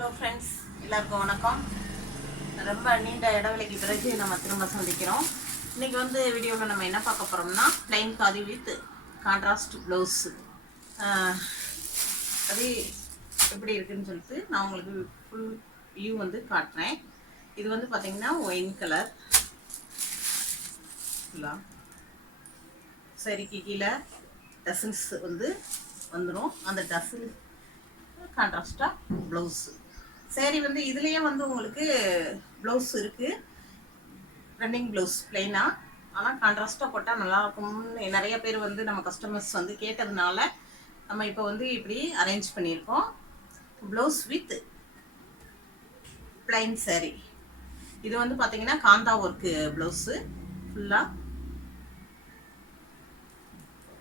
Hello friends, எல்லாருக்கும் வணக்கம். ரொம்ப நீண்ட இடைவெளிக்கு பிறகு நம்ம திரும்ப சந்திக்கிறோம். இன்றைக்கி வீடியோவில் நம்ம என்ன பார்க்க போகிறோம்னா plain khadi with contrast blouse அது எப்படி இருக்குதுன்னு சொல்லிட்டு நான் உங்களுக்கு ஃபுல் வியூ காட்டுறேன். இது பார்த்திங்கன்னா ஒயின் கலர் ஃபுல்லாக சரிக்கு கீழே டசன்ஸ் வந்துடும். அந்த டசன் கான்ட்ராஸ்டாக ப்ளவுஸு சரி இதுலேயே உங்களுக்கு ப்ளவுஸ் இருக்குது, ரன்னிங் ப்ளவுஸ் ப்ளைனாக. ஆனால் கான்ட்ராஸ்ட்டாக போட்டால் நல்லாயிருக்கும்னு நிறைய பேர் நம்ம கஸ்டமர்ஸ் கேட்டதுனால நம்ம இப்போ இப்படி அரேஞ்ச் பண்ணியிருக்கோம். Blouse with plain sari. இது பார்த்திங்கன்னா காந்தா ஒர்க்கு ப்ளவுஸு ஃபுல்லாக.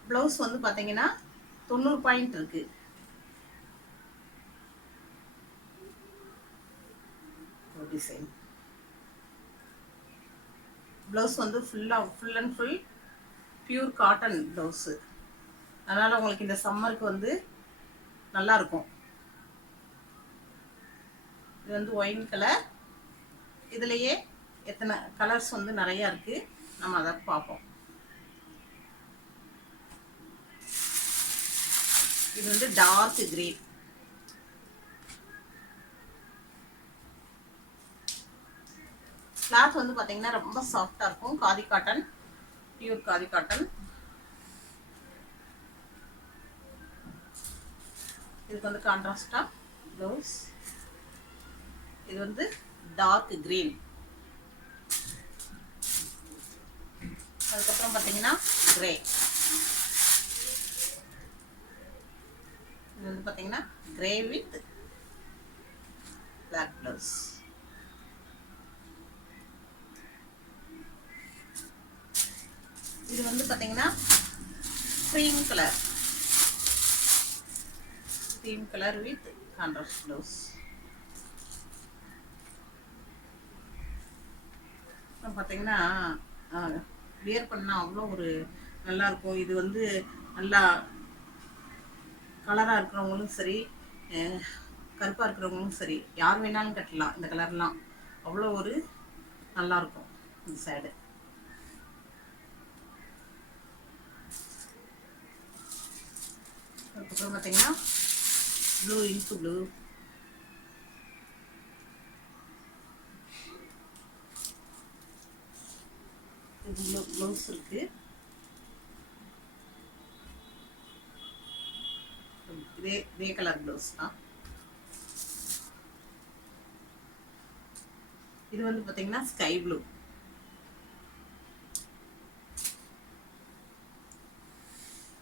ப்ளவுஸ் பார்த்திங்கன்னா 90 பாயிண்ட் இருக்குது. Design blouse full and full pure cotton blouse. அதனால் உங்களுக்கு இந்த சம்மருக்கு நல்லா இருக்கும். இது ஒயின் கலர். இதுலேயே எத்தனை கலர்ஸ் நிறையா இருக்குது, நம்ம அதை பார்ப்போம். இது டார்க் கிரீன். கிளாத் பார்த்தீங்கன்னா ரொம்ப சாஃப்டாக இருக்கும். Khadi cotton, pure khadi cotton. இதுக்கு கான்ட்ராஸ்டாக ப்ளவுஸ். இது டார்க் கிரீன். அதுக்கப்புறம் பார்த்தீங்கன்னா கிரே. இது பார்த்தீங்கன்னா கிரே வித் பிளாக் ப்ளவுஸ். இது பார்த்தீங்கன்னா cream colour with contrast blouse. பார்த்தீங்கன்னா வியர் பண்ணால் அவ்வளோ ஒரு நல்லாயிருக்கும். இது நல்லா கலராக இருக்கிறவங்களும் சரி, கருப்பாக இருக்கிறவங்களும் சரி, யார் வேணாலும் கட்டலாம். இந்த கலர்லாம் அவ்வளோ ஒரு நல்லாயிருக்கும். இந்த சைடு அதுக்கப்புறம் பார்த்தீங்கன்னா ப்ளூ, இன்க்கு ப்ளூ. இது ப்ளவுஸ் இருக்குது. இதே கலர் ப்ளவுஸ் தான். இது பார்த்தீங்கன்னா ஸ்கை ப்ளூ.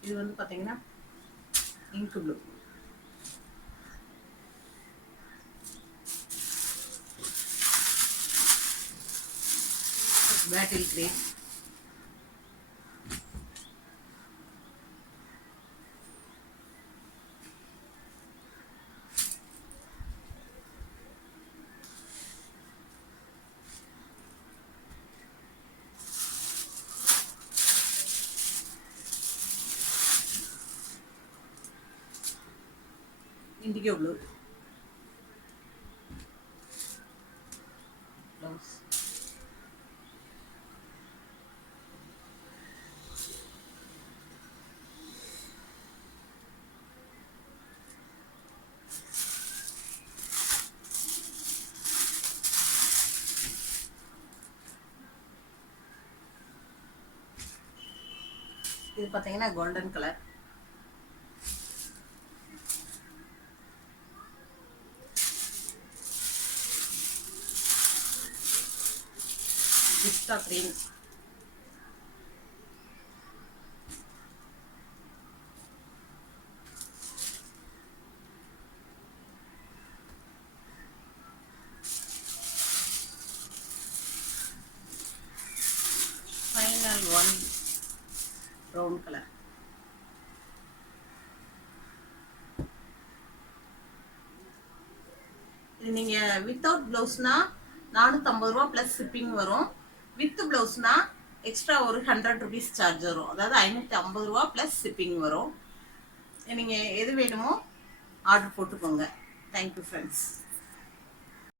இது பார்த்தீங்கன்னா ink blue. Battle grey. indigo blue. Blouse. இது பார்த்தீங்கன்னா கோல்டன் கலர். பிஸ்தா green. Final one brown colour. இது நீங்கள் வித்தவுட் ப்ளவுஸ்னா 450 ரூபா ப்ளஸ் ஷிப்பிங் வரும். வித் ப்ளவுஸ்னா எக்ஸ்ட்ரா ஒரு 100 ருபீஸ் சார்ஜ் வரும். அதாவது 550 ரூபா ப்ளஸ் ஷிப்பிங் வரும். நீங்கள் எது வேணுமோ ஆர்டர் போட்டுக்கோங்க. Thank you friends.